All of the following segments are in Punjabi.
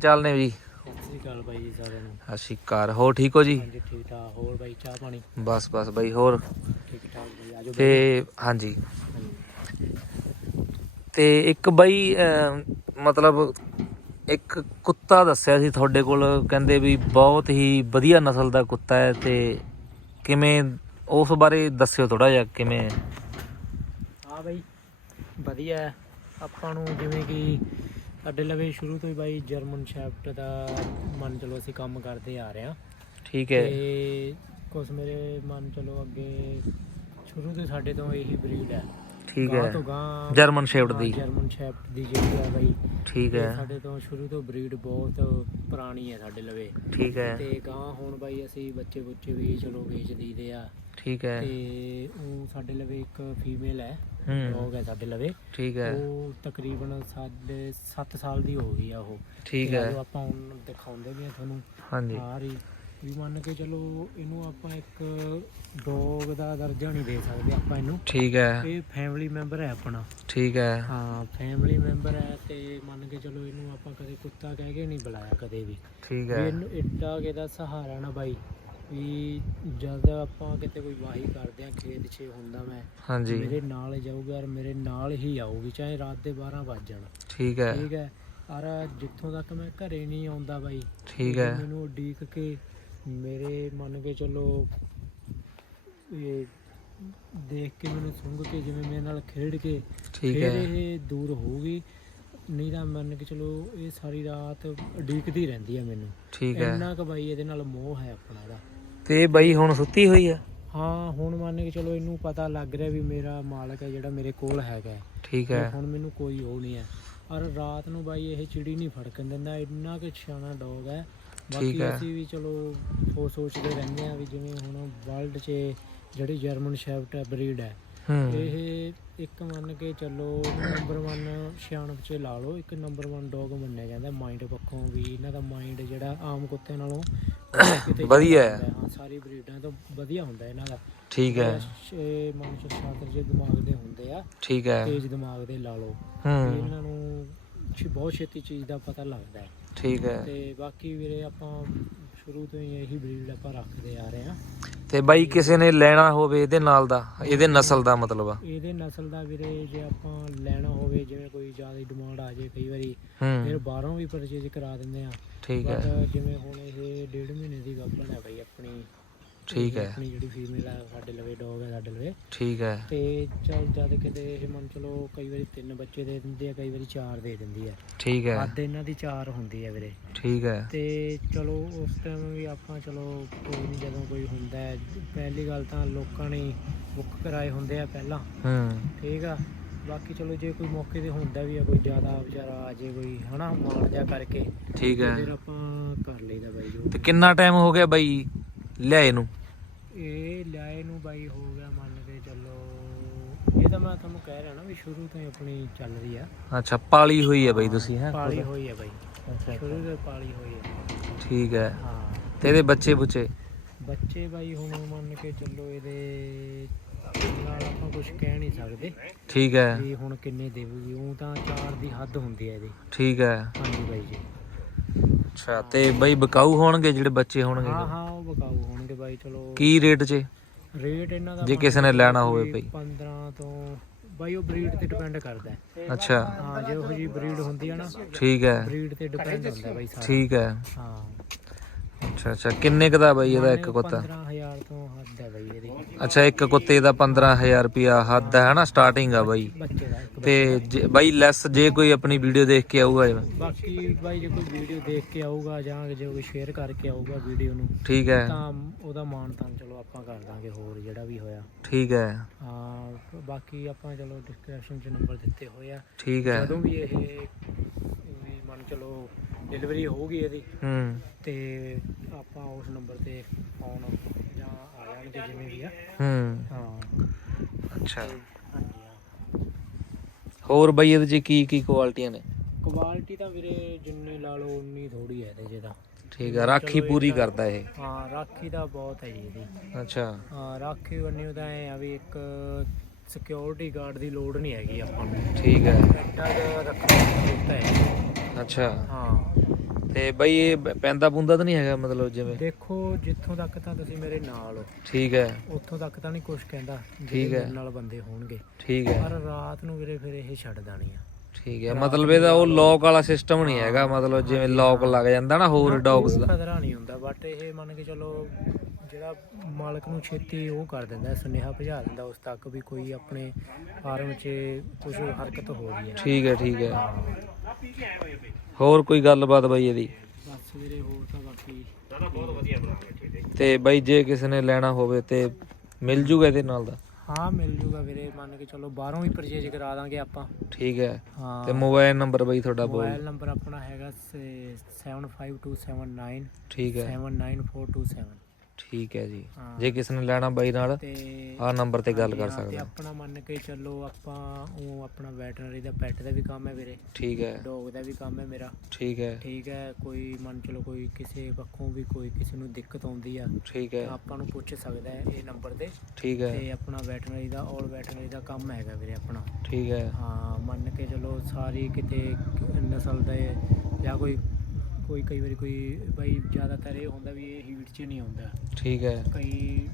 ਚੱਲ ਨੇ ਜੀ। ਸਤਿ ਸ੍ਰੀ ਅਕਾਲ ਬਾਈ ਜੀ ਸਾਰਿਆਂ ਨੂੰ। ਅਕਾਲ। ਹੋ ਠੀਕ ਹੋ ਜੀ? ਹਾਂਜੀ ਠੀਕ ਠਾਕ। ਹੋਰ ਬਾਈ ਚਾਹ ਪਾਣੀ? ਬਸ ਬਸ ਬਾਈ ਹੋਰ? ਠੀਕ ਠਾਕ ਬਾਈ ਆਜੋ ਤੇ ਹਾਂਜੀ। ਹਾਂਜੀ। ਤੇ ਇੱਕ ਬਾਈ ਮਤਲਬ ਇੱਕ ਕੁੱਤਾ ਦੱਸਿਆ ਸੀ ਤੁਹਾਡੇ ਕੋਲ ਕਹਿੰਦੇ ਵੀ ਬਹੁਤ ਹੀ ਵਧੀਆ ਨਸਲ ਦਾ ਕੁੱਤਾ ਹੈ ਤੇ ਕਿਵੇਂ ਉਸ ਬਾਰੇ ਦੱਸਿਓ ਥੋੜਾ ਜਿਹਾ ਕਿਵੇਂ ਹਾਂ। ਬਾਈ ਵਧੀਆ। ਆਪਾਂ ਨੂੰ ਜਿਵੇਂ ਕਿ ਸਾਡੇ ਲਵੇ ਸ਼ੁਰੂ ਤੋਂ ਹੀ ਬਾਈ ਜਰਮਨ ਸ਼ੈਫਟ ਦਾ ਮੰਨ ਚਲੋ ਅਸੀਂ ਕੰਮ ਕਰਦੇ ਆ ਰਹੇ ਹਾਂ। ਠੀਕ ਹੈ। ਤੇ ਕੁਛ ਮੇਰੇ ਮੰਨ ਚਲੋ ਅੱਗੇ ਸ਼ੁਰੂ ਤੋਂ ਸਾਡੇ ਤੋਂ ਇਹੀ ਬਰੀਡ ਹੈ। ਠੀਕ ਗਾਂਹ ਹੈ। ਤੋਂ ਜਰਮਨ ਸ਼ੇਪਡ ਦੀ। ਜਰਮਨ ਸ਼ੈਫਟ ਦੀ ਜਿਹੜੀ ਆ ਬਾਈ। ਠੀਕ ਇਹ ਹੈ। ਸਾਡੇ ਤੋਂ ਸ਼ੁਰੂ ਤੋਂ ਬਰੀਡ ਬਹੁਤ ਪੁਰਾਣੀ ਹੈ ਸਾਡੇ ਲਵੇ। ਠੀਕ ਹੈ। ਤੇ ਗਾਂ ਹੁਣ ਬਾਈ ਅਸੀਂ ਬੱਚੇ ਬੁੱਚੇ ਵੀ ਚਲੋ ਵੇਚ ਦਈਦੇ ਆ। ਠੀਕ ਹੈ। ਤੇ ਉਹ ਸਾਡੇ ਲਵੇ ਇੱਕ ਫੀਮੇਲ ਹੈ। ਹੂੰ। ਹੈ ਸਾਡੇ ਲਵੇ। ਠੀਕ ਹੈ। ਉਹ ਤਕਰੀਬਨ ਸਾਡੇ 7 ਸਾਲ ਦੀ ਹੋ ਗਈ ਆ ਉਹ। ਠੀਕ ਤੇ ਹੈ। ਆਜੋ ਆਪਾਂ ਹੁਣ ਦਿਖਾਉਂਦੇ ਵੀ ਆ ਤੁਹਾਨੂੰ ਹਾਂਜੀ। ਰਹੀ। ਵੀ ਮੰਨ ਕੇ ਚਲੋ ਇਹਨੂੰ ਆਪਾਂ ਇੱਕ ਡੌਗ ਦਾ ਦਰਜਾ ਨਹੀਂ ਦੇ ਸਕਦੇ ਆਪਾਂ ਇਹਨੂੰ। ਠੀਕ ਹੈ। ਇਹ ਫੈਮਿਲੀ ਮੈਂਬਰ ਹੈ ਆਪਣਾ। ਠੀਕ ਹੈ। ਹਾਂ ਫੈਮਿਲੀ ਮੈਂਬਰ ਹੈ ਤੇ ਮੰਨ ਕੇ ਚਲੋ ਇਹਨੂੰ ਆਪਾਂ ਕਦੇ ਕੁੱਤਾ ਕਹਿ ਕੇ ਨਹੀਂ ਬੁਲਾਇਆ ਕਦੇ ਵੀ। ਠੀਕ ਵੀ ਹੈ। ਇਹਨੂੰ ਇੱਡਾ ਕਿਹਦਾ ਸਹਾਰਾ ਨਾ ਬਾਈ। ਵੀ ਜਦ ਆਪਾਂ ਕਿਤੇ ਕੋਈ ਵਾਹੀ ਕਰਦੇ ਆ ਖੇਤ 'ਚ ਹੁੰਦਾ ਮੈਂ ਹਾਂਜੀ। ਮੇਰੇ ਨਾਲ ਜਾਊਗਾ ਔਰ ਮੇਰੇ ਨਾਲ ਹੀ ਆਊਗੀ ਚਾਹੇ ਰਾਤ ਦੇ 12 ਵੱਜ ਜਾਣ। ਠੀਕ ਹੈ। ਠੀਕ ਹੈ। ਔਰ ਜਿੱਥੋਂ ਤੱਕ ਮੈਂ ਘਰੇ ਨਹੀਂ ਆਉਂਦਾ ਬਾਈ ਠੀਕ ਹੈ। ਮੈਨੂੰ ਉਡੀਕ ਕੇ ਮੇਰੇ ਮੰਨ ਕੇ ਚੱਲੋ ਇਹ ਦੇਖ ਕੇ ਮੈਨੂੰ ਸੁੰਘ ਕੇ ਜਿਵੇਂ ਮੇਰੇ ਨਾਲ ਖੇਡ ਕੇ ਠੀਕ ਹੈ। ਇਹ ਦੂਰ ਹੋਊਗੀ ਨਹੀਂ ਤਾਂ ਮੰਨ ਕੇ ਚਲੋ ਇਹ ਸਾਰੀ ਰਾਤ ਉਡੀਕਦੀ ਰਹਿੰਦੀ ਹੈ ਮੈਨੂੰ। ਠੀਕ ਹੈ। ਇੰਨਾ ਕੁ ਬਾਈ ਇਹਦੇ ਨਾਲ ਮੋਹ ਹੈ ਆਪਣਾ ਦਾ ਤੇ ਬਾਈ ਹੁਣ ਸੁੱਤੀ ਹੋਈ ਆ ਹਾਂ ਹੁਣ ਮੰਨ ਕੇ ਚਲੋ ਇਹਨੂੰ ਪਤਾ ਲੱਗ ਰਿਹਾ ਵੀ ਮੇਰਾ ਮਾਲਕ ਹੈ ਜਿਹੜਾ ਮੇਰੇ ਕੋਲ ਹੈਗਾ। ਠੀਕ ਹੈ ਹੁਣ ਮੈਨੂੰ ਕੋਈ ਉਹ ਨਹੀਂ ਹੈ ਔਰ ਰਾਤ ਨੂੰ ਬਾਈ ਇਹ ਚਿੜੀ ਨਹੀਂ ਫੜਕਣ ਦਿੰਦਾ ਇੰਨਾ ਕੁ ਸਿਆਣਾ ਡੌਗ ਹੈ ਬਾਕੀ। ਅਸੀਂ ਵੀ ਚਲੋ ਉਹ ਸੋਚਦੇ ਰਹਿੰਦੇ ਆ ਵੀ ਜਿਵੇਂ ਹੁਣ ਵਰਲਡ 'ਚ ਜਿਹੜੀ ਜਰਮਨ ਸ਼ੈਫਟ ਹੈ ਬਰੀਡ ਹੂੰ ਇਹ ਇੱਕ ਮੰਨ ਕੇ ਚੱਲੋ ਨੰਬਰ 1 ਸਿਆਣਪ 'ਚ ਲਾ ਲਓ ਇੱਕ ਨੰਬਰ 1 ਡੌਗ ਮੰਨਿਆ ਜਾਂਦਾ ਮਾਈਂਡ ਪੱਖੋਂ ਵੀ। ਇਹਨਾਂ ਦਾ ਮਾਈਂਡ ਜਿਹੜਾ ਆਮ ਕੁੱਤਿਆਂ ਨਾਲੋਂ ਕਿਤੇ ਵਧੀਆ ਹੈ। ਸਾਰੀ ਬਰੀਡਾਂ ਤੋਂ ਵਧੀਆ ਹੁੰਦਾ ਇਹਨਾਂ ਦਾ। ਠੀਕ ਹੈ। ਇਹ ਮਨ ਚ ਸ਼ਾਤਰ ਜੇ ਦਿਮਾਗ ਦੇ ਹੁੰਦੇ ਆ ਠੀਕ ਹੈ। ਤੇਜ਼ ਦਿਮਾਗ ਦੇ ਲਾ ਲਓ। ਹੂੰ। ਇਹਨਾਂ ਨੂੰ ਛ- ਬਹੁਤ ਛੇਤੀ ਚੀਜ਼ ਦਾ ਪਤਾ ਲੱਗਦਾ ਹੈ। ਠੀਕ ਹੈ। ਤੇ ਬਾਕੀ ਵੀਰੇ ਆਪਾਂ ਸ਼ੁਰੂ ਤੋਂ ਹੀ ਇਹੀ ਬਰੀਡ ਆਪਾਂ ਰੱਖਦੇ ਆ ਰਹੇ ਆ ਤੇ ਬਾਈ ਕਿਸੇ ਨੇ ਲੈਣਾ ਹੋਵੇ ਇਹਦੇ ਨਾਲ ਦਾ ਇਹਦੇ ਨਸਲ ਦਾ ਮਤਲਬ ਆ। ਇਹਦੇ ਨਸਲ ਦਾ ਵੀਰੇ ਜੇ ਆਪਾਂ ਲੈਣਾ ਹੋਵੇ ਜਿਵੇਂ ਕੋਈ ਜ਼ਿਆਦਾ ਡਿਮਾਂਡ ਆ ਜੇ ਕਈ ਵਾਰੀ ਫਿਰ ਬਾਹਰੋਂ ਵੀ ਪਰਚੇਜ ਕਰਾ ਦਿੰਦੇ ਆ। ਠੀਕ ਹੈ। ਜਿਵੇਂ ਹੁਣ ਇਹ ਡੇਢ ਮਹੀਨੇ ਦੀ ਗੱਭਣ ਹੈ ਬਾਈ ਆਪਣੀ ਠੀਕ ਹੈ। ਆਪਣੀ ਜਿਹੜੀ ਫੀਮੇਲ ਹੈ ਸਾਡੇ ਲਵੇ ਡੌਗ ਹੈ ਸਾਡੇ ਲਵੇ। ਠੀਕ ਹੈ। ਤੇ ਚਲ ਜਦ ਕਿਤੇ ਇਹ ਮੰਨ ਚਲੋ ਕਈ ਵਾਰੀ ਤਿੰਨ ਬੱਚੇ ਦੇ ਦਿੰਦੀ ਆ ਕਈ ਵਾਰੀ ਚਾਰ ਦੇ ਦਿੰਦੀ ਆ ਠੀਕ ਹੈ। ਹੱਦ ਇਹਨਾਂ ਦੀ ਚਾਰ ਹੁੰਦੀ ਆ ਵੀਰੇ। ਠੀਕ ਹੈ। ਤੇ ਚਲੋ ਉਸ ਟਾਈਮ ਵੀ ਆਪਾਂ ਚਲੋ ਕੋਈ ਨਹੀਂ ਜਦੋਂ ਕੋਈ ਹੁੰਦਾ ਹੈ, ਪਹਿਲੀ ਗੱਲ ਤਾਂ ਲੋਕਾਂ ਨੇ ਬੁੱਕ ਕਰਾਏ ਹੁੰਦੇ ਆ ਪਹਿਲਾਂ। ਹੂੰ। ਠੀਕ ਆ। ਬਾਕੀ ਚਲੋ ਜੇ ਕੋਈ ਮੌਕੇ ਤੇ ਹੁੰਦਾ ਵੀ ਆ ਕੋਈ ਜ਼ਿਆਦਾ ਵਿਚਾਰਾ ਆ ਜੇ ਕੋਈ ਹਨਾ ਮਾਣ ਜਾ ਕਰਕੇ। ਠੀਕ ਹੈ। ਫਿਰ ਆਪਾਂ ਕਰ ਲਈਦਾ ਬਾਈ ਜੋ। ਤੇ ਕਿੰਨਾ ਟਾਈਮ ਹੋ ਗਿਆ ਬਾਈ ਲਿਆਏ ਨੂੰ? ਇਹ ਲਿਆਏ ਨੂੰ ਬਾਈ ਹੋ ਗਿਆ ਮੰਨ ਕੇ ਚੱਲੋ। ਇਹ ਤਾਂ ਮੈਂ ਤੁਹਾਨੂੰ ਕਹਿ ਰਿਹਾ ਨਾ ਵੀ ਸ਼ੁਰੂ ਤੋਂ ਹੀ ਆਪਣੀ ਚੱਲ ਰਹੀ ਆ। ਅੱਛਾ ਪਾਲੀ ਹੋਈ ਹੈ ਬਾਈ ਤੁਸੀਂ ਹੈ? ਪਾਲੀ ਹੋਈ ਹੈ ਬਾਈ। ਅੱਛਾ। ਸ਼ੁਰੂ ਤੋਂ ਪਾਲੀ ਹੋਈ ਹੈ ਠੀਕ ਹੈ। ਹਾਂ। ਤੇ ਇਹਦੇ ਬੱਚੇ ਬੁੱਚੇ? ਬੱਚੇ ਬਾਈ ਹੁਣ ਮੰਨ ਕੇ ਚੱਲੋ ਇਹਦੇ ਨਾਲ ਆਪਾਂ ਕੁਝ ਕਹਿ ਨਹੀਂ ਸਕਦੇ ਠੀਕ ਹੈ। ਵੀ ਹੁਣ ਕਿੰਨੇ ਦੇਵੂਗੀ ਉਹ ਤਾਂ ਚਾਰ ਦੀ ਹੱਦ ਹੁੰਦੀ ਹੈ ਇਹਦੀ। ਠੀਕ ਹੈ। ਹਾਂਜੀ ਬਾਈ ਜੀ। ਅੱਛਾ ਤੇ ਬਾਈ ਬਕਾਊ ਹੋਣਗੇ ਜਿਹੜੇ ਬੱਚੇ ਹੋਣਗੇ? ਹਾਂ ਹਾਂ ਉਹ ਬਕਾਊ ਹੋਣਗੇ ਬਾਈ ਚਲੋ। ਕੀ ਰੇਟ 'ਚ ਰੇਟ ਇਹਨਾਂ ਦਾ ਜੇ ਕਿਸੇ ਨੇ ਲੈਣਾ ਹੋਵੇ ਬਈ। 15 ਤੋਂ ਬਾਈ ਉਹ ਬਰੀਡ ਤੇ ਡਿਪੈਂਡ ਕਰਦਾ ਹੈ। ਅੱਛਾ। ਹਾਂ ਜੇ ਉਹ ਜੀ ਬਰੀਡ ਹੁੰਦੀ ਆ ਨਾ ਠੀਕ ਹੈ। ਬਰੀਡ ਤੇ ਡਿਪੈਂਡ ਹੁੰਦਾ ਬਾਈ ਸਾਰਾ। ਠੀਕ ਹੈ। ਹਾਂ। ਅੱਛਾ ਅੱਛਾ ਕਿੰਨੇ ਕ ਦਾ ਬਾਈ ਇਹਦਾ ਇੱਕ ਕੁੱਤਾ? 15000 ਤੋਂ ਹੱਦ ਹੈ ਬਾਈ ਇਹਦੀ। ਅੱਛਾ ਇੱਕ ਕੁੱਤੇ ਦਾ 15000 ਰੁਪਿਆ ਹੱਦ ਹੈ ਨਾ ਸਟਾਰਟਿੰਗ ਆ ਬਾਈ। ਬੱਚੇ ਦਾ ਇੱਕ ਤੇ ਜੇ- ਬਾਈ ਲੈਸ ਜੇ ਕੋਈ ਆਪਣੀ ਵੀਡੀਓ ਦੇਖ ਕੇ ਆਊਗਾ ਜਿਵੇਂ। ਬਾਕੀ ਬਾਈ ਜੇ ਕੋਈ ਵੀਡੀਓ ਦੇਖ ਕੇ ਆਊਗਾ ਜਾਂ ਜੇ ਕੋਈ ਸ਼ੇਅਰ ਕਰਕੇ ਆਊਗਾ ਵੀਡੀਓ ਨੂੰ ਠੀਕ ਹੈ। ਤਾਂ ਉਹਦਾ ਮਾਣ ਤਾਂ ਚਲੋ ਆਪਾਂ ਕਰ ਦਾਂਗੇ ਹੋਰ ਜਿਹੜਾ ਵੀ ਹੋਇਆ। ਠੀਕ ਹੈ। ਹਾਂ ਬਾਕੀ ਆਪਾਂ ਚਲੋ ਡਿਸਕ੍ਰਿਪਸ਼ਨ 'ਚ ਨੰਬਰ ਦਿੱਤੇ ਹੋਏ ਆ। ਠੀਕ ਹੈ। ਜਦੋਂ ਵੀ ਇਹ ਵੀ ਮੰਨ ਚਲੋ ਡਿਲੀਵਰੀ ਹੋਊਗੀ ਇਹਦੀ। ਹੂੰ। ਤੇ ਆਪਾਂ ਉਸ ਨੰਬਰ ਤੇ ਫੋਨ ਜਾਂ ਆ ਜਾਣਗੇ ਜਿਵੇਂ ਵੀ ਆ। ਹੂੰ। ਹਾਂ। ਅੱਛਾ। ਹਾਂਜੀ ਹਾਂ। ਹੋਰ ਬਾਈ ਇਹਦੇ 'ਚ ਕੀ ਕੀ ਕੁਆਲਿਟੀਆਂ ਨੇ? ਕੁਆਲਿਟੀ ਤਾਂ ਵੀਰੇ ਜਿੰਨੇ ਲਾ ਲਓ ਉਨੀ ਥੋੜੀ ਹੈ ਇਹਦੇ 'ਚ ਤਾਂ। ਠੀਕ ਹੈ ਰਾਖੀ ਪੂਰੀ ਕਰਦਾ ਇਹ। ਹਾਂ ਰਾਖੀ ਦਾ ਬਹੁਤ ਹੈ ਜੀ ਇਹਦੀ। ਅੱਛਾ। ਹਾਂ ਰਾਖੀ ਬੰਨੀ ਤਾਂ ਐ ਆ ਵੀ ਇੱਕ ਸਿਕਿਉਰਿਟੀ ਗਾਰਡ ਦੀ ਲੋੜ ਨਹੀਂ ਹੈਗੀ ਆਪਾਂ ਨੂੰ। ਠੀਕ ਹੈ ਐਡਾ ਕੁ ਰੱਖਣਾ ਦਿੱਤਾ ਹੈ। ਅੱਛਾ। ਹਾਂ। ਤੇ ਬਈ ਇਹ ਬ- ਪੈਂਦਾ ਪੁੰਦਾ ਤਾਂ ਨਹੀਂ ਹੈਗਾ ਮਤਲਬ ਜਿਵੇਂ? ਦੇਖੋ ਜਿੱਥੋਂ ਤੱਕ ਤਾਂ ਤੁਸੀਂ ਮੇਰੇ ਨਾਲ ਹੋ। ਠੀਕ ਹੈ। ਉੱਥੋਂ ਤੱਕ ਤਾਂ ਨਹੀਂ ਕੁਝ ਕਹਿੰਦਾ ਠੀਕ ਹੈ। ਮੇਰੇ ਨਾਲ ਬੰਦੇ ਹੋਣਗੇ। ਠੀਕ ਹੈ। ਪਰ ਰਾਤ ਨੂੰ ਵੀਰੇ ਫਿਰ ਇਹ ਛੱਡਦਾ ਨਹੀਂ ਆ। ਠੀਕ ਹੈ। ਮਤਲਬ ਇਹਦਾ ਉਹ ਲੌਕ ਵਾਲਾ ਸਿਸਟਮ ਨਹੀਂ ਹੈਗਾ ਮਤਲਬ ਜਿਵੇਂ ਲੌਕ ਲੱਗ ਜਾਂਦਾ ਨਾ ਹੋਰ ਡੌਗਸ ਦਾ। ਖਤਰਾ ਨਹੀਂ ਹੁੰਦਾ ਬਟ ਇਹ ਮੰਨ ਕੇ ਚਲੋ ਜਿਹੜਾ ਮਾਲਕ ਨੂੰ ਛੇਤੀ ਉਹ ਕਰ ਦਿੰਦਾ ਸੁਨੇਹਾ ਭਜਾ ਦਿੰਦਾ ਉਸ ਤੱਕ ਵੀ ਕੋਈ ਆਪਣੇ ਫਾਰਮ 'ਚ ਕੁਝ ਹਰਕਤ ਹੋ ਰਹੀ ਹੈ। ਠੀਕ ਹੈ ਠੀਕ ਹੈ। ਹੋਰ ਕੋਈ ਗੱਲਬਾਤ ਬਾਈ ਇਹਦੀ? ਬਸ ਵੀਰੇ ਹੋਰ ਤਾਂ ਬਾਕੀ। ਤੇ ਬਾਈ ਜੇ ਕਿਸੇ ਨੇ ਲੈਣਾ ਹੋਵੇ ਤੇ ਮਿਲ ਜੂਗਾ ਇਹਦੇ ਨਾਲ ਦਾ ਹਾਂ ਮਿਲ ਜੂਗਾ ਵੀਰੇ ਮੰਨ ਕੇ ਚਲੋ ਬਾਹਰੋਂ ਵੀ ਪਰਚੇਜ ਕਰਾ ਦਾਂਗੇ ਆਪਾਂ। ਠੀਕ ਹੈ। ਹਾਂ। ਤੇ ਮੋਬਾਈਲ ਨੰਬਰ ਬਾਈ ਤੁਹਾਡਾ ਬੋਲ। ਮੋਬਾਈਲ ਨੰਬਰ ਆਪਣਾ ਹੈਗਾ 752797 ਠੀਕ ਹੈ। 79427 ਠੀਕ ਹੈ ਜੀ। ਹਾਂ। ਜੇ ਕਿਸੇ ਨੇ ਲੈਣਾ ਬਾਈ ਨਾਲ ਤੇ ਆਹ ਨੰਬਰ ਤੇ ਗੱਲ ਕਰ ਹਾਂ, ਤੇ ਸਕਦਾ ਆਪਣਾ ਮੰਨ ਕੇ ਚੱਲੋ ਆਪਾਂ ਉਹ ਆਪਣਾ ਵੈਟਰਨਰੀ ਦਾ ਪੈਟ ਦਾ ਵੀ ਕੰਮ ਹੈ ਵੀਰੇ। ਠੀਕ ਹੈ। ਡੌਗ ਦਾ ਵੀ ਕੰਮ ਹੈ ਮੇਰਾ। ਠੀਕ ਹੈ। ਠੀਕ ਹੈ ਕੋਈ ਮੰਨ ਚਲੋ ਕੋਈ ਕਿਸੇ ਪੱਖੋਂ ਵੀ ਕੋਈ ਕਿਸੇ ਨੂੰ ਦਿੱਕਤ ਆਉਂਦੀ ਆ ਠੀਕ ਹੈ। ਆਪਾਂ ਨੂੰ ਪੁੱਛ ਸਕਦਾ ਹੈ ਇਹ ਨੰਬਰ ਤੇ। ਠੀਕ ਹੈ। ਤੇ ਆਪਣਾ ਵੈਟਰਨਰੀ ਦਾ ਔਲ ਵੈਟਰਨਰੀ ਦਾ ਕੰਮ ਹੈਗਾ ਵੀਰੇ ਆਪਣਾ। ਠੀਕ ਹੈ। ਹਾਂ ਮੰਨ ਕੇ ਚਲੋ ਸਾਰੀ ਕਿਤੇ ਨਸਲ ਦਾ ਜਾਂ ਕੋਈ ਕੋਈ ਕਈ ਵਾਰੀ ਕੋਈ ਬਾਈ ਜ਼ਿਆਦਾਤਰ ਇਹ ਹੁੰਦਾ ਵੀ ਇਹ ਹੀਟ 'ਚ ਨਹੀਂ ਆਉਂਦਾ। ਠੀਕ ਹੈ। ਕਈ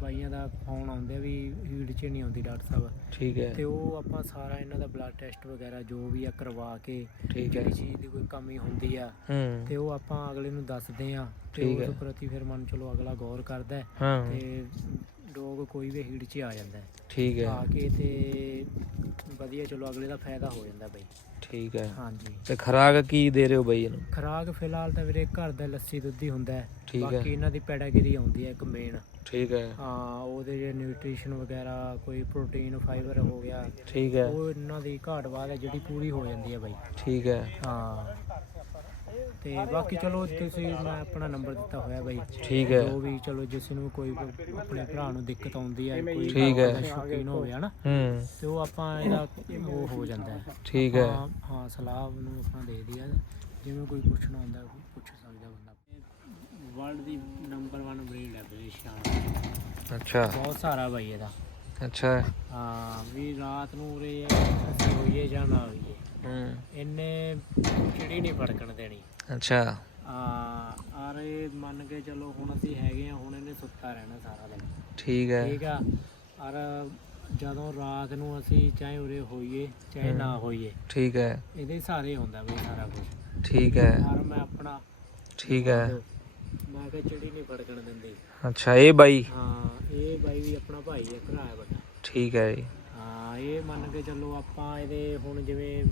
ਬਾਈਆਂ ਦਾ ਫੋਨ ਆਉਂਦੇ ਵੀ ਹੀਟ 'ਚ ਨਹੀਂ ਆਉਂਦੀ ਡਾਕਟਰ ਸਾਹਿਬ। ਠੀਕ ਹੈ। ਤੇ ਉਹ ਆਪਾਂ ਸਾਰਾ ਇਹਨਾਂ ਦਾ ਬਲੱਡ ਟੈਸਟ ਵਗੈਰਾ ਜੋ ਵੀ ਆ ਕਰਵਾ ਕੇ ਠੀਕ ਹੈ। ਜਿਹੜੀ ਚੀਜ਼ ਦੀ ਕੋਈ ਕਮੀ ਹੁੰਦੀ ਆ ਤੇ ਉਹ ਆਪਾਂ ਅਗਲੇ ਨੂੰ ਦੱਸਦੇ ਆ। ਤੇ। ਉਸ ਪ੍ਰਤੀ ਫਿਰ ਮਨ ਚਲੋ ਅਗਲਾ ਗੌਰ ਕਰਦਾ ਤੇ ਡੋਗ ਕੋਈ ਵੀ ਹੀਟ 'ਚ ਆ ਜਾਂਦਾ ਹੈ। ਠੀਕ ਹੈ। ਆ ਕੇ ਤੇ ਵਧੀਆ ਚਲੋ ਅਗਲੇ ਦਾ ਫਾਇਦਾ ਹੋ ਜਾਂਦਾ ਬਈ। ਠੀਕ ਹੈ। ਹਾਂਜੀ। ਤੇ ਖਰਾਕ ਕੀ ਦੇ ਰਹੇ ਹੋ ਬਾਈ ਇਹਨੂੰ? ਖਰਾਕ ਫਿਲਹਾਲ ਤਾਂ ਵੀਰੇ ਘਰ ਦਾ ਲੱਸੀ ਦੁੱਧ ਹੀ ਹੁੰਦਾ ਹੈ। ਠੀਕ ਹੈ। ਬਾਕੀ ਇਹਨਾਂ ਦੀ ਪੈਡਾਗਿਰੀ ਆਉਂਦੀ ਹੈ ਇੱਕ ਮੇਨ ਠੀਕ ਹੈ। ਹਾਂ ਉਹਦੇ ਜੇ ਨਿਊਟ੍ਰੀਸ਼ਨ ਵਗੈਰਾ ਕੋਈ ਪ੍ਰੋਟੀਨ ਫਾਈਬਰ ਹੋ ਗਿਆ। ਠੀਕ ਹੈ। ਉਹ ਇਹਨਾਂ ਦੀ ਘਾਟ ਹੈ ਜਿਹੜੀ ਪੂਰੀ ਹੋ ਜਾਂਦੀ ਹੈ ਬਾਈ। ਠੀਕ ਹੈ। ਹਾਂ। ਤੇ ਬਾਕੀ ਚਲੋ ਤੁਸੀਂ ਮੈਂ ਆਪਣਾ ਨੰਬਰ ਦਿੱਤਾ ਹੋਇਆ ਬਾਈ। ਠੀਕ ਹੈ। ਜੋ ਵੀ ਚਲੋ ਜਿਸ ਨੂੰ ਕੋਈ ਆਪਣੇ ਭਰਾ ਨੂੰ ਦਿੱਕਤ ਆਉਂਦੀ ਹੈ ਕੋਈ ਠੀਕ ਹੈ। ਸ਼ੌਕੀਨ ਹੋਵੇ ਹਨਾ? ਹੂੰ। ਤੇ ਉਹ ਆਪਾਂ ਇਹਦਾ ਉਹ ਹੋ ਜਾਂਦਾ ਹੈ। ਠੀਕ ਹੈ। ਹਾਂ ਸਲਾਹ ਨੂੰ ਆਪਣਾ ਦੇ ਦਿਆ ਜਿਵੇਂ ਕੋਈ ਪੁੱਛਣਾ ਹੁੰਦਾ ਪੁੱਛ ਸਕਦਾ ਬੰਦਾ। ਵਰਲਡ ਦੀ ਨੰਬਰ 1 ਬਰੀਡ ਹੈ ਬ੍ਰਿਟਿਸ਼ ਅੱਛਾ। ਬਹੁਤ ਸਾਰਾ ਬਾਈ ਇਹਦਾ। ਅੱਛਾ। ਹਾਂ ਵੀ ਰਾਤ ਨੂੰ ਉਰੇ ਹੋਈਏ ਜਾਂ ਨਾ ਹੋਈਏ ਹੂੰ। ਇੰਨੇ ਚਿੜੀ ਨਹੀਂ ਫੜਕਣ ਦੇਣੀ। ਅੱਛਾ। ਆ ਆਰੇ ਮੰਨ ਕੇ ਚਲੋ ਹੁਣ ਅਸੀਂ ਹੈਗੇ ਆ ਹੁਣ ਇਹਨੇ ਸੁੱਤਾ ਰਹਿਣਾ ਸਾਰਾ ਦਿਨ। ਠੀਕ ਹੈ। ਠੀਕ ਆ? ਔਰ ਜਦੋਂ ਰਾਤ ਨੂੰ ਅਸੀਂ ਚਾਹੇ ਉਰੇ ਹੋਈਏ ਚਾਹੇ ਨਾ ਹੋਈਏ। ਠੀਕ ਹੈ। ਇਹਦੇ ਸਾਰੇ ਹੁੰਦਾ ਬਈ ਸਾਰਾ ਕੁਝ ਠੀਕ ਹੈ। ਔਰ ਮੈਂ ਆਪਣਾ ਠੀਕ ਹੈ। ਮੈਂ ਕਿਹਾ ਚਿੜੀ ਨਹੀਂ ਫੜਕਣ ਦਿੰਦੀ। ਅੱਛਾ ਇਹ ਬਾਈ। ਹਾਂ ਇਹ ਬਾਈ ਵੀ ਆਪਣਾ ਭਾਈ ਹੈ ਭਰਾ ਹੈ ਵੱਡਾ। ਠੀਕ ਹੈ ਜੀ। ਹਾਂ ਇਹ ਮੰਨ ਕੇ ਚੱਲੋ ਆਪਾਂ ਇਹਦੇ ਹੁਣ ਜਿਵੇਂ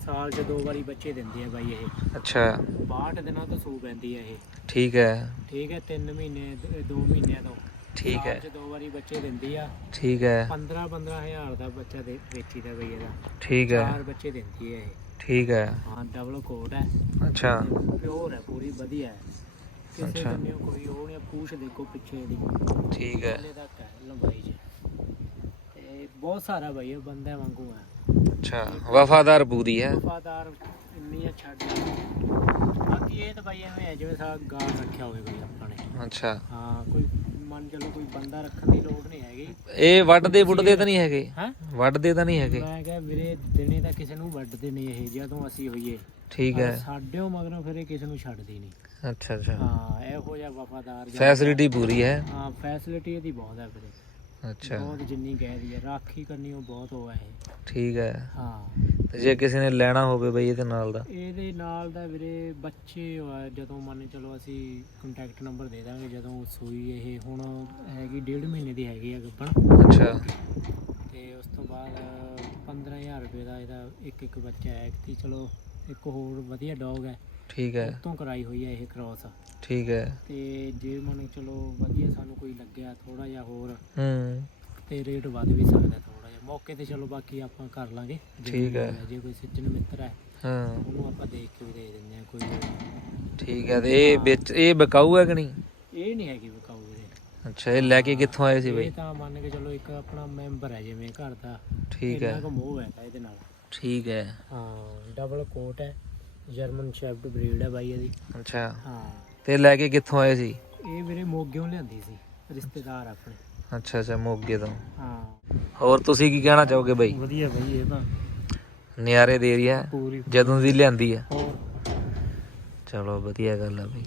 ਸਾਲ 'ਚ ਦੋ ਵਾਰੀ ਬੱਚੇ ਦਿੰਦੇ ਆ ਬਾਈ ਇਹ। ਅੱਛਾ। 62 ਦਿਨਾਂ ਤੋਂ ਸੂ ਪੈਂਦੀ ਹੈ ਇਹ। ਠੀਕ ਹੈ। ਠੀਕ ਹੈ 3 ਮਹੀਨੇ 2 ਮਹੀਨਿਆਂ ਤੋਂ। ਠੀਕ ਹੈ। ਸਾਲ 'ਚ ਦੋ ਵਾਰੀ ਬੱਚੇ ਦਿੰਦੀ ਆ। ਠੀਕ ਹੈ। 15 15000 ਦਾ ਬੱਚਾ ਦੇ ਵੇਚੀਦਾ ਬਈ ਇਹਦਾ। ਠੀਕ ਹੈ। ਚਾਰ ਬੱਚੇ ਦਿੰਦੀ ਹੈ ਇਹ। ਠੀਕ ਹੈ। ਹਾਂ ਡਬਲ ਕੋਟ ਹੈ। ਅੱਛਾ। ਪਿਓਰ ਹੈ ਪੂਰੀ ਵਧੀਆ ਹੈ। ਕਿਸੇ ਅੱਛਾ। ਕੋਈ ਉਹ ਨਹੀਂ ਪੂਛ ਦੇਖੋ ਪਿੱਛੇ ਇਹਦੀ ਠੀਕ ਹੈ। ਥੱਲੇ ਤੱਕ ਹੈ ਲੰਬਾਈ 'ਚ। ਬਹੁਤ ਸਾਰਾ ਬਈ ਇਹ ਬੰਦਾ ਵਾਂਗੂ ਹੈ ਅੱਛਾ ਵਫਾਦਾਰ ਪੂਰੀ ਹੈ। ਵਫਾਦਾਰ ਇੰਨੀਆਂ ਛੱਡ ਬਾਕੀ ਇਹ ਤਾਂ ਬਈ ਐਵੇਂ ਹੈ ਜਿਵੇਂ ਸਾ ਗਾਂ ਰੱਖਿਆ ਹੋਵੇ ਬਈ ਆਪਾਂ ਨੇ। ਅੱਛਾ। ਹਾਂ ਕੋਈ ਮੰਨ ਚਲੋ ਕੋਈ ਬੰਦਾ ਰੱਖਣ ਦੀ ਲੋੜ ਨਹੀਂ ਹੈਗੀ। ਇਹ ਵੱਢਦੇ ਵੁੱਢਦੇ ਤਾਂ ਨਹੀਂ ਹੈਗੇ? ਹੈ? ਵੱਢਦੇ ਤਾਂ ਨਹੀਂ ਹੈਗੇ? ਮੈਂ ਕਿਹਾ ਵੀਰੇ ਦਿਨੇ ਤਾਂ ਕਿਸੇ ਨੂੰ ਵੱਢਦੇ ਨਹੀਂ ਇਹ ਜਦੋਂ ਅਸੀਂ ਹੋਈਏ। ਠੀਕ ਪਰ ਹੈ। ਸਾਡਿਓ ਮਗਰੋਂ ਫਿਰ ਇਹ ਕਿਸੇ ਨੂੰ ਛੱਡਦੀ ਨਹੀਂ। ਅੱਛਾ ਅੱਛਾ। ਹਾਂ ਇਹੋ ਜਿਹਾ ਵਫਾਦਾਰ ਜਾਂ- ਫੈਸਿਲਿਟੀ ਪੂਰੀ ਹੈ। ਹਾਂ ਫੈਸਿਲਿਟੀ ਇਹਦੀ ਬਹੁਤ ਹੈ ਵੀਰੇ। ਅੱਛਾ। ਬਹੁਤ ਜਿੰਨੀ ਦੀ ਹੈ ਰਾਖੀ ਕਰਨੀ ਉਹ ਬਹੁਤ ਉਹ ਹੈ ਇਹ। ਠੀਕ ਹੈ ਹਾਂ। ਤੇ ਜੇ ਕਿਸੇ ਨੇ ਲੈਣਾ ਹੋਵੇ ਬਈ ਇਹਦੇ ਨਾਲ ਦਾ? ਇਹਦੇ ਨਾਲ ਦਾ ਵੀਰੇ ਬੱਚੇ ਹੋਇਆ ਜਦੋਂ ਮੰਨ ਚਲੋ ਅਸੀਂ ਕੰਟੈਕਟ ਨੰਬਰ ਦੇ ਦਾਂਗੇ ਜਦੋਂ ਸੂਈ ਇਹ ਹੁਣ ਹੈਗੀ ਡੇਢ ਮਹੀਨੇ ਦੀ ਹੈਗੀ ਆ ਗੱਭਣ ਅੱਛਾ। ਤੇ ਉਸ ਤੋਂ ਬਾਅਦ 15000 ਰੁਪਏ ਦਾ ਇਹਦਾ ਇੱਕ ਇੱਕ ਬੱਚਾ ਹੈ ਤੇ ਚਲੋ ਇੱਕ ਹੋਰ ਵਧੀਆ ਡੌਗ ਹੈ। ਠੀਕ ਹੈ। ਉਤੋਂ ਕਰਾਈ ਹੋਈ ਹੈ ਇਹ ਕ੍ਰਾਸ ਠੀਕ ਹੈ। ਤੇ ਜੇ ਮੰਨ ਚਲੋ ਵਧੀਆ ਸਾਨੂੰ ਕੋਈ ਲੱਗਿਆ ਥੋੜਾ ਜਿਹਾ ਹੋਰ ਹੂੰ। ਤੇ ਰੇਟ ਵੱਧ ਵੀ ਸਕਦਾ ਥੋੜਾ ਜਿਹਾ। ਮੌਕੇ ਤੇ ਚਲੋ ਬਾਕੀ ਆਪਾਂ ਕਰ ਲਾਂਗੇ। ਜੇ ਠੀਕ ਹੈ। ਜੇ ਕੋਈ ਸੱਜਣ ਮਿੱਤਰ ਹੈ ਹਾਂ। ਉਹਨੂੰ ਆਪਾਂ ਦੇਖ ਕੇ ਵੀ ਦੇ ਦਿੰਦੇ ਆ ਕੋਈ। ਠੀਕ ਹੈ ਤੇ ਇਹ ਵਿੱਚ ਇਹ ਬਕਾਊ ਹੈ ਕਿ ਨਹੀਂ? ਇਹ ਨਹੀਂ ਹੈਗੀ ਵਿਕਾਊ ਵੀਰੇ। ਅੱਛਾ ਇਹ ਲੈ ਕੇ ਕਿੱਥੋਂ ਆਏ ਸੀ ਇਹ ਬਈ ਤਾਂ ਮੰਨ ਕੇ ਚਲੋ ਇੱਕ ਆਪਣਾ ਮੈਂਬਰ ਹੈ ਜਿਵੇਂ ਘਰ ਦਾ। ਠੀਕ ਇੰਨਾ ਹੈ। ਕੁ ਮੋਹ ਹੈ ਇਹਦੇ ਨਾਲ। ਠੀਕ ਹੈ। ਹਾਂ ਡਬਲ ਕੋਟ ਹੈ। ਜਰਮਨ ਸ਼ੈਫਰਡ ਬਰੀਡ ਹੈ ਬਾਈ ਇਹਦੀ। ਅੱਛਾ। ਹਾਂ। ਤੇ ਲੈ ਕੇ ਕਿੱਥੋਂ ਆਏ ਸੀ? ਇਹ ਵੀਰੇ ਮੋਗਿਓਂ ਲਿਆਂਦੀ ਸੀ ਰਿਸ਼ਤੇਦਾਰ ਆਪਣੇ। ਅੱਛਾ ਅੱਛਾ ਮੋਗੇ ਤੋਂ। ਹਾਂ। ਹੋਰ ਤੁਸੀਂ ਕੀ ਕਹਿਣਾ ਚਾਹੋਗੇ ਬਈ? ਵਧੀਆ ਬਾਈ ਇਹ ਤਾਂ ਨਿਆਰੇ ਦੇ ਰਹੀ ਹੈ ਪੂਰੀ ਜਦੋਂ ਦੀ ਲਿਆਂਦੀ ਹੈ। ਹੋਰ? ਚਲੋ ਵਧੀਆ ਗੱਲ ਹੈ ਬਈ।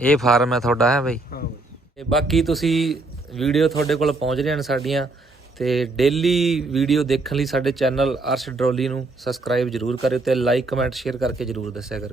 ਇਹ ਫਾਰਮ ਹੈ ਤੁਹਾਡਾ ਹੈ ਬਈ? ਹਾਂ ਬਾਈ। ਤੇ ਬਾਕੀ ਤੁਸੀਂ ਵੀਡੀਓ ਤੁਹਾਡੇ ਕੋਲ ਪਹੁੰਚ ਰਹੀਆਂ ਨੇ ਸਾਡੀਆਂ ਤੇ ਡੇਲੀ ਵੀਡੀਓ ਦੇਖਣ ਲਈ ਸਾਡੇ ਚੈਨਲ ਅਰਸ਼ ਡਰੋਲੀ ਨੂੰ ਸਬਸਕ੍ਰਾਈਬ ਜਰੂਰ ਕਰਿਓ ਤੇ ਲਾਈਕ ਕਮੈਂਟ ਸ਼ੇਅਰ ਕਰਕੇ ਜਰੂਰ ਦੱਸਿਆ ਕਰੋ